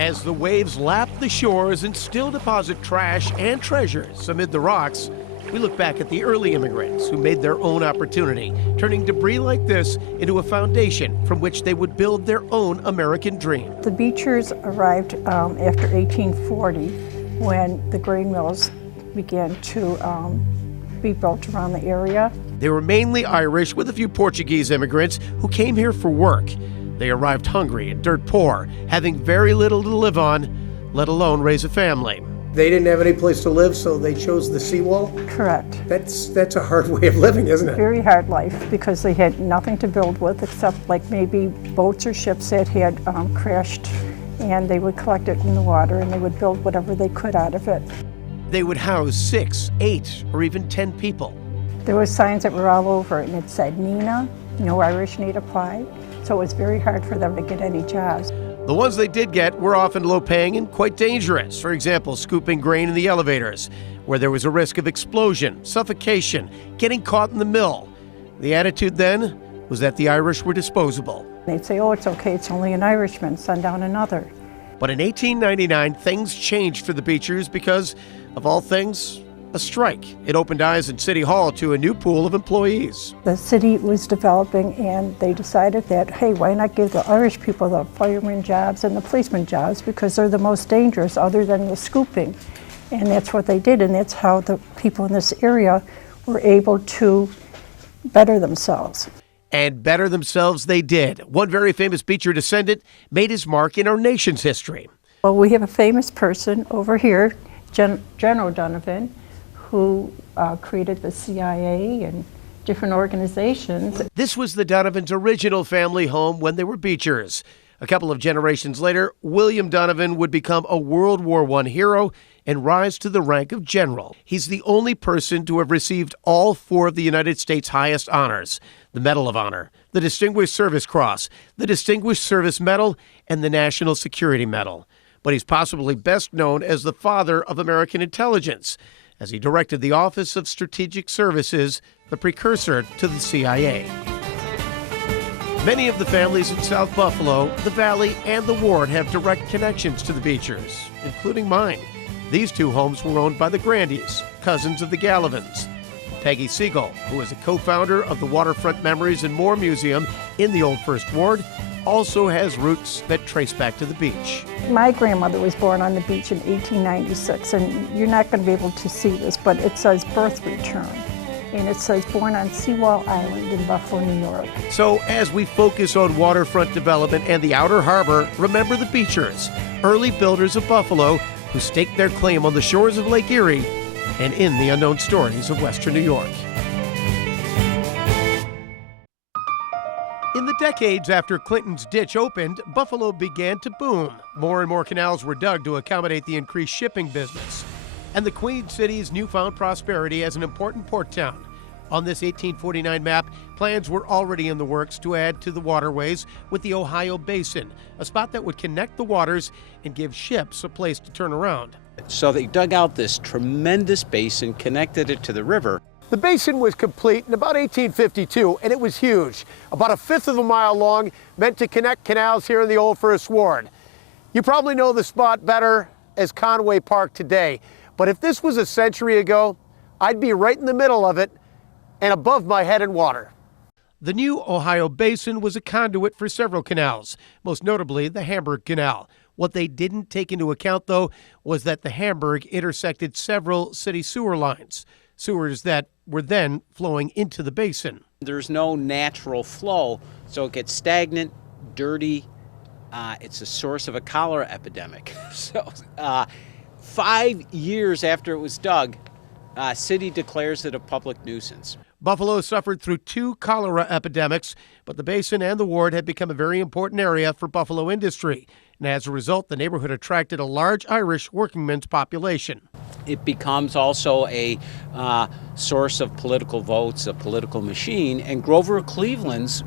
As the waves lap the shores and still deposit trash and treasures amid the rocks, we look back at the early immigrants who made their own opportunity, turning debris like this into a foundation from which they would build their own American dream. The Beechers arrived after 1840 when the grain mills began to be built around the area. They were mainly Irish with a few Portuguese immigrants who came here for work. They arrived hungry and dirt poor, having very little to live on, let alone raise a family. They didn't have any place to live, so they chose the seawall? Correct. That's a hard way of living, isn't it? Very hard life, because they had nothing to build with except like maybe boats or ships that had crashed, and they would collect it in the water and they would build whatever they could out of it. They would house 6, 8, or even 10 people. There were signs that were all over it, and it said Nina, no Irish need apply. So it was very hard for them to get any jobs. The ones they did get were often low-paying and quite dangerous. For example, scooping grain in the elevators, where there was a risk of explosion, suffocation, getting caught in the mill. The attitude then was that the Irish were disposable. They'd say, oh, it's okay, it's only an Irishman, send down another. But in 1899, things changed for the Beechers because, of all things, a strike. It opened eyes in City Hall to a new pool of employees. The city was developing, and they decided that, hey, why not give the Irish people the fireman jobs and the policeman jobs, because they're the most dangerous other than the scooping. And that's what they did, and that's how the people in this area were able to better themselves. And better themselves they did. One very famous Beecher descendant made his mark in our nation's history. Well, we have a famous person over here, General Donovan, who created the CIA and different organizations. This was the Donovan's original family home when they were Beechers. A couple of generations later, William Donovan would become a World War I hero and rise to the rank of general. He's the only person to have received all 4 of the United States' highest honors: the Medal of Honor, the Distinguished Service Cross, the Distinguished Service Medal, and the National Security Medal. But he's possibly best known as the father of American intelligence, as he directed the Office of Strategic Services, the precursor to the CIA. Many of the families in South Buffalo, the Valley, and the Ward have direct connections to the Beechers, including mine. These 2 homes were owned by the Grandys, cousins of the Gallivans. Peggy Siegel, who is a co-founder of the Waterfront Memories and More Museum in the Old First Ward, also has roots that trace back to the beach. My grandmother was born on the beach in 1896, and you're not going to be able to see this, but it says birth return, and it says born on Seawall Island in Buffalo, New York. So as we focus on waterfront development and the outer harbor, remember the Beechers, early builders of Buffalo who staked their claim on the shores of Lake Erie and in the unknown stories of Western New York. In the decades after Clinton's ditch opened, Buffalo began to boom. More and more canals were dug to accommodate the increased shipping business and the Queen City's newfound prosperity as an important port town. On this 1849 map, plans were already in the works to add to the waterways with the Ohio Basin, a spot that would connect the waters and give ships a place to turn around. So they dug out this tremendous basin, connected it to the river. The basin was complete in about 1852, and it was huge, about 1/5 of a mile long, meant to connect canals here in the Old First Ward. You probably know the spot better as Conway Park today, but if this was a century ago, I'd be right in the middle of it and above my head in water. The new Ohio Basin was a conduit for several canals, most notably the Hamburg Canal. What they didn't take into account, though, was that the Hamburg intersected several city sewer lines, sewers that were then flowing into the basin. There's no natural flow, so it gets stagnant, dirty. It's a source of a cholera epidemic. So 5 years after it was dug, city declares it a public nuisance. Buffalo suffered through 2 cholera epidemics, but the basin and the ward had become a very important area for Buffalo industry. And as a result, the neighborhood attracted a large Irish workingmen's population. It becomes also a source of political votes, a political machine, and Grover Cleveland's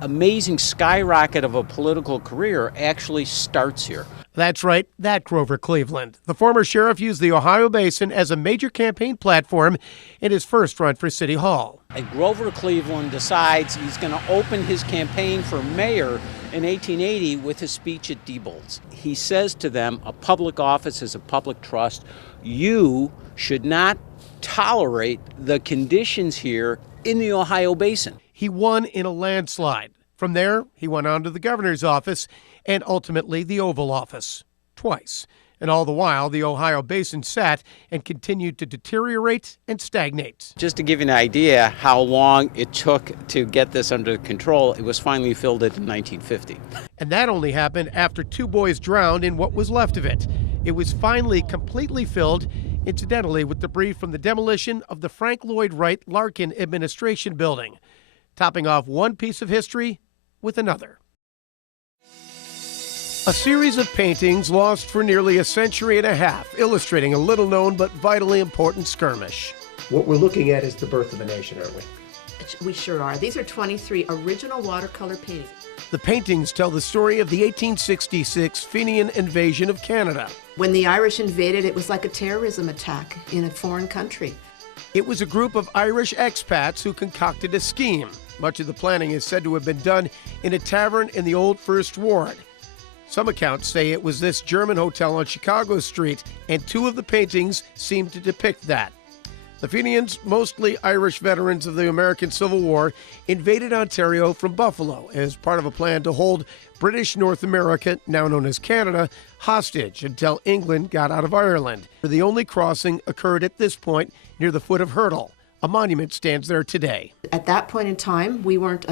amazing skyrocket of a political career actually starts here. That's right, that Grover Cleveland. The former sheriff used the Ohio Basin as a major campaign platform in his first run for City Hall. And Grover Cleveland decides he's going to open his campaign for mayor in 1880 with his speech at Diebold's. He says to them, a public office is a public trust. You should not tolerate the conditions here in the Ohio Basin. He won in a landslide. From there, he went on to the governor's office and ultimately the Oval Office, twice. And all the while, the Ohio Basin sat and continued to deteriorate and stagnate. Just to give you an idea how long it took to get this under control, it was finally filled in 1950. And that only happened after 2 boys drowned in what was left of it. It was finally completely filled, incidentally, with debris from the demolition of the Frank Lloyd Wright Larkin Administration Building, topping off one piece of history with another. A series of paintings lost for nearly a century and a half, illustrating a little-known but vitally important skirmish. What we're looking at is the birth of a nation, aren't we? We sure are. These are 23 original watercolor paintings. The paintings tell the story of the 1866 Fenian invasion of Canada. When the Irish invaded, it was like a terrorism attack in a foreign country. It was a group of Irish expats who concocted a scheme. Much of the planning is said to have been done in a tavern in the Old First Ward. Some accounts say it was this German hotel on Chicago Street, and 2 of the paintings seem to depict that. The Fenians, mostly Irish veterans of the American Civil War, invaded Ontario from Buffalo as part of a plan to hold British North America, now known as Canada, hostage until England got out of Ireland. The only crossing occurred at this point near the foot of Hurdle. A monument stands there today. At that point in time, we weren't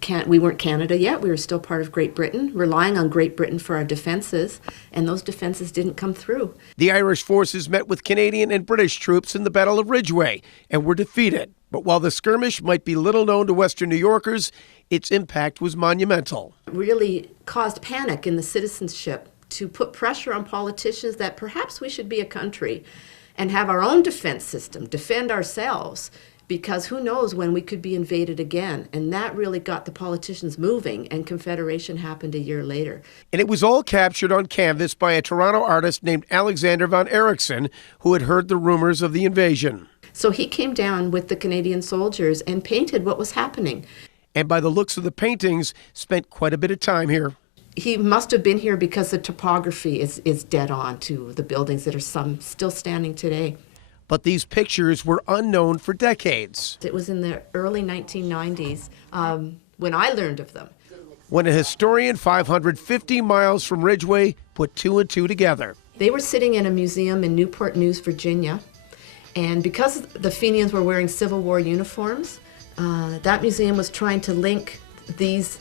Canada yet. We were still part of Great Britain, relying on Great Britain for our defenses, and those defenses didn't come through. The Irish forces met with Canadian and British troops in the Battle of Ridgeway and were defeated. But while the skirmish might be little known to Western New Yorkers, its impact was monumental. It really caused panic in the citizenship to put pressure on politicians that perhaps we should be a country and have our own defense system, defend ourselves, because who knows when we could be invaded again. And that really got the politicians moving, and Confederation happened a year later. And it was all captured on canvas by a Toronto artist named Alexander von Erickson, who had heard the rumors of the invasion. So he came down with the Canadian soldiers and painted what was happening. And by the looks of the paintings, spent quite a bit of time here. He must have been here because the topography is dead on to the buildings that are some still standing today. But these pictures were unknown for decades. It was in the early 1990s when I learned of them. When a historian 550 miles from Ridgeway put 2 and 2 together. They were sitting in a museum in Newport News, Virginia, and because the Fenians were wearing Civil War uniforms, that museum was trying to link these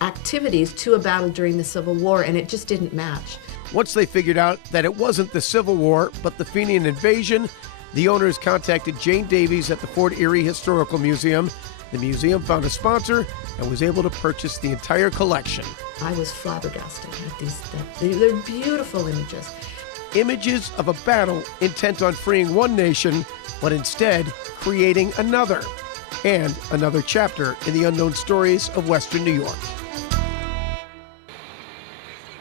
activities to a battle during the Civil War, and it just didn't match. Once they figured out that it wasn't the Civil War, but the Fenian invasion, the owners contacted Jane Davies at the Fort Erie Historical Museum. The museum found a sponsor and was able to purchase the entire collection. I was flabbergasted at these things. They're beautiful images. Images of a battle intent on freeing one nation, but instead creating another. And another chapter in the unknown stories of Western New York.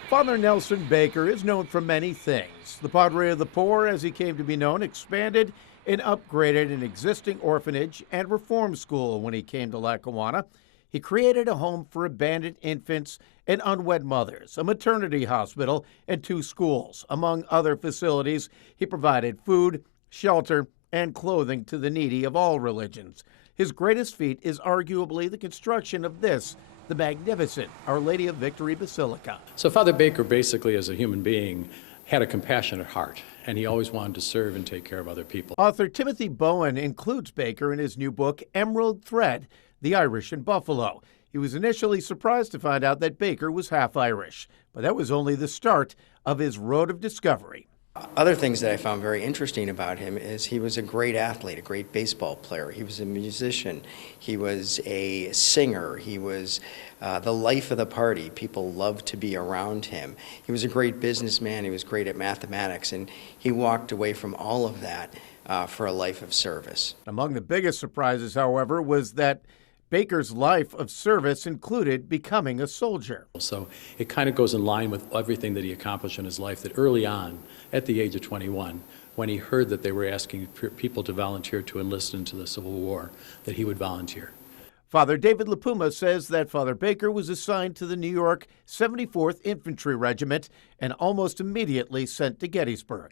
Father Nelson Baker is known for many things. The Padre of the Poor, as he came to be known, expanded and upgraded an existing orphanage and reform school when he came to Lackawanna. He created a home for abandoned infants and unwed mothers, a maternity hospital, and 2 schools. Among other facilities, he provided food, shelter, and clothing to the needy of all religions. His greatest feat is arguably the construction of this, the magnificent Our Lady of Victory Basilica. So Father Baker, basically as a human being, had a compassionate heart, and he always wanted to serve and take care of other people. Author Timothy Bowen includes Baker in his new book, Emerald Thread, The Irish in Buffalo. He was initially surprised to find out that Baker was half Irish, but that was only the start of his road of discovery. Other things that I found very interesting about him is he was a great athlete, a great baseball player. He was a musician. He was a singer. He was the life of the party. People loved to be around him. He was a great businessman. He was great at mathematics, and he walked away from all of that for a life of service. Among the biggest surprises, however, was that Baker's life of service included becoming a soldier. So it kind of goes in line with everything that he accomplished in his life, that early on, at the age of 21, when he heard that they were asking people to volunteer to enlist into the Civil War, that he would volunteer. Father David LaPuma says that Father Baker was assigned to the New York 74th Infantry Regiment and almost immediately sent to Gettysburg.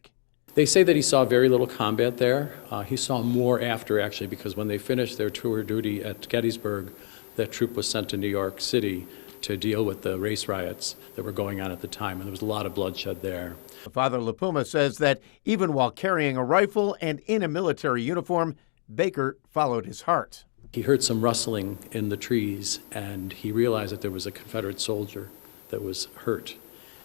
They say that he saw very little combat there. He saw more after, actually, because when they finished their tour duty at Gettysburg, that troop was sent to New York City to deal with the race riots that were going on at the time, and there was a lot of bloodshed there. Father LaPuma says that even while carrying a rifle and in a military uniform, Baker followed his heart. He heard some rustling in the trees, and he realized that there was a Confederate soldier that was hurt.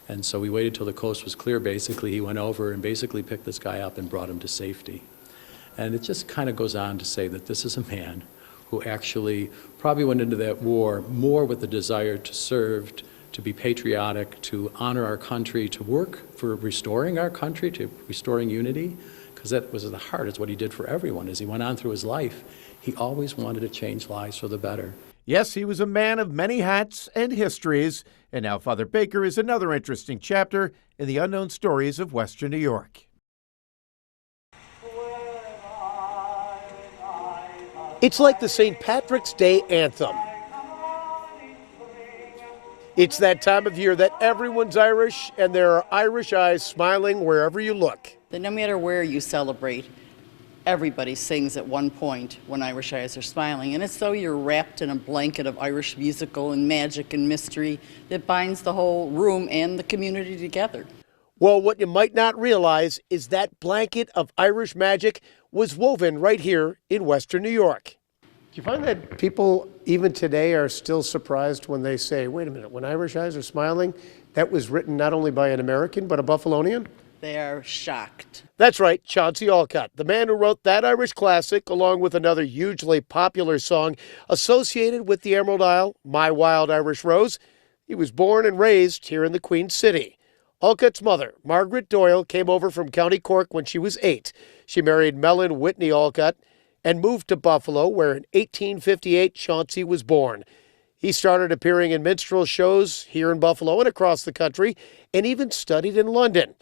And so we waited till the coast was clear, basically. He went over and basically picked this guy up and brought him to safety. And it just kind of goes on to say that this is a man who actually probably went into that war more with the desire to serve, to be patriotic, to honor our country, to work for restoring our country, to restoring unity, because that was at the heart, is what he did for everyone. As he went on through his life, he always wanted to change lives for the better. Yes, he was a man of many hats and histories, and now Father Baker is another interesting chapter in the unknown stories of Western New York. It's like the St. Patrick's Day anthem. It's that time of year that everyone's Irish, and there are Irish eyes smiling wherever you look. That no matter where you celebrate, everybody sings at one point when Irish eyes are smiling, and it's though you're wrapped in a blanket of Irish musical and magic and mystery that binds the whole room and the community together. Well, what you might not realize is that blanket of Irish magic was woven right here in Western New York. Do you find that people, even today, are still surprised when they say, wait a minute, when Irish eyes are smiling, that was written not only by an American, but a Buffalonian? They are shocked. That's right, Chauncey Olcott, the man who wrote that Irish classic, along with another hugely popular song associated with the Emerald Isle, My Wild Irish Rose. He was born and raised here in the Queen City. Olcott's mother, Margaret Doyle, came over from County Cork when she was 8. She married Mellon Whitney Olcott and moved to Buffalo, where in 1858 Chauncey was born. He started appearing in minstrel shows here in Buffalo and across the country, and even studied in London.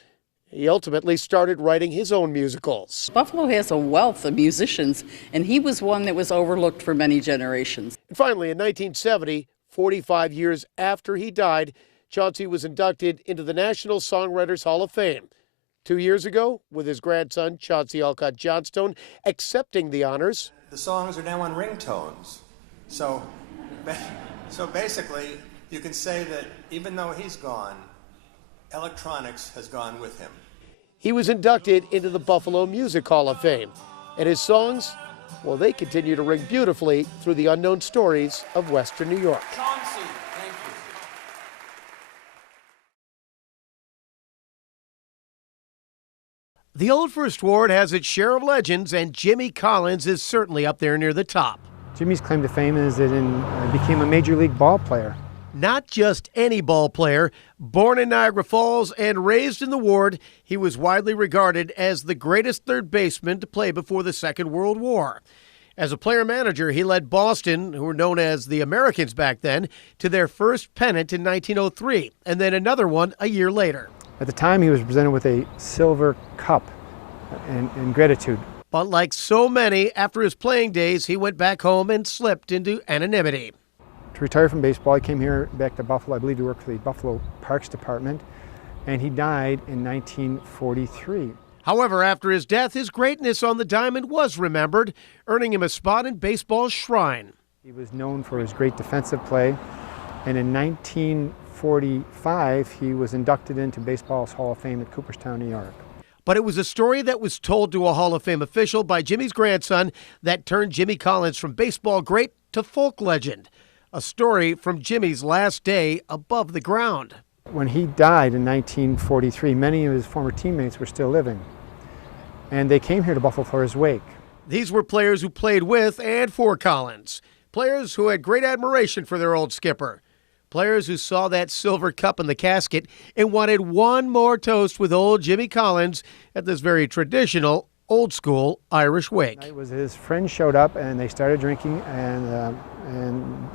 He ultimately started writing his own musicals. Buffalo has a wealth of musicians, and he was one that was overlooked for many generations. And finally, in 1970, 45 years after he died, Chauncey was inducted into the National Songwriters Hall of Fame. 2 years ago, with his grandson, Chauncey Olcott Johnstone, accepting the honors. The songs are now on ringtones. So basically, you can say that even though he's gone, electronics has gone with him. He was inducted into the Buffalo Music Hall of Fame. And his songs, well, they continue to ring beautifully through the unknown stories of Western New York. Chauncey, thank you. The Old First Ward has its share of legends, and Jimmy Collins is certainly up there near the top. Jimmy's claim to fame is that he became a major league ball player. Not just any ball player. Born in Niagara Falls and raised in the ward, he was widely regarded as the greatest third baseman to play before the Second World War. As a player-manager, he led Boston, who were known as the Americans back then, to their first pennant in 1903, and then another one a year later. At the time, he was presented with a silver cup in gratitude. But like so many, after his playing days, he went back home and slipped into anonymity. To retire from baseball, he came here back to Buffalo. I believe he worked for the Buffalo Parks Department, and he died in 1943. However, after his death, his greatness on the diamond was remembered, earning him a spot in baseball's shrine. He was known for his great defensive play, and in 1945, he was inducted into baseball's Hall of Fame at Cooperstown, New York. But it was a story that was told to a Hall of Fame official by Jimmy's grandson that turned Jimmy Collins from baseball great to folk legend. A story from Jimmy's last day above the ground. When he died in 1943, many of his former teammates were still living, and they came here to Buffalo for his wake. These were players who played with and for Collins, players who had great admiration for their old skipper, players who saw that silver cup in the casket and wanted one more toast with old Jimmy Collins at this very traditional, old-school Irish wake. It was his friends showed up, and they started drinking, and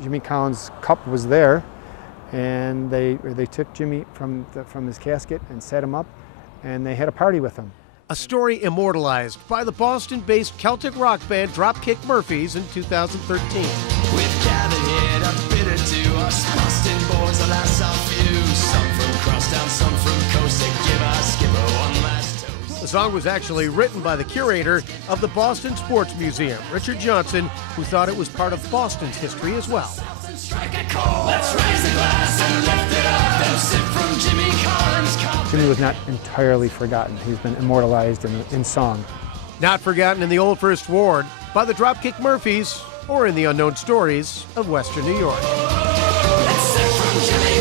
Jimmy Collins' cup was there, and they took Jimmy from his casket and set him up, and they had a party with him. a story immortalized by the Boston-based Celtic rock band Dropkick Murphys in 2013. We've gathered here to bid adieu. Us Boston boys, alas, our few. Some from crosstown, some from coast. To give our skipper one last toast. The song was actually written by the curator of the Boston Sports Museum, Richard Johnson, who thought it was part of Boston's history as well. Strike a chord. Let's raise a glass and lift it up and sip from Jimmy Collins' cup. Jimmy was not entirely forgotten. He's been immortalized in song. Not forgotten in the Old First Ward, by the Dropkick Murphys, or in the unknown stories of Western New York. Let's sip from Jimmy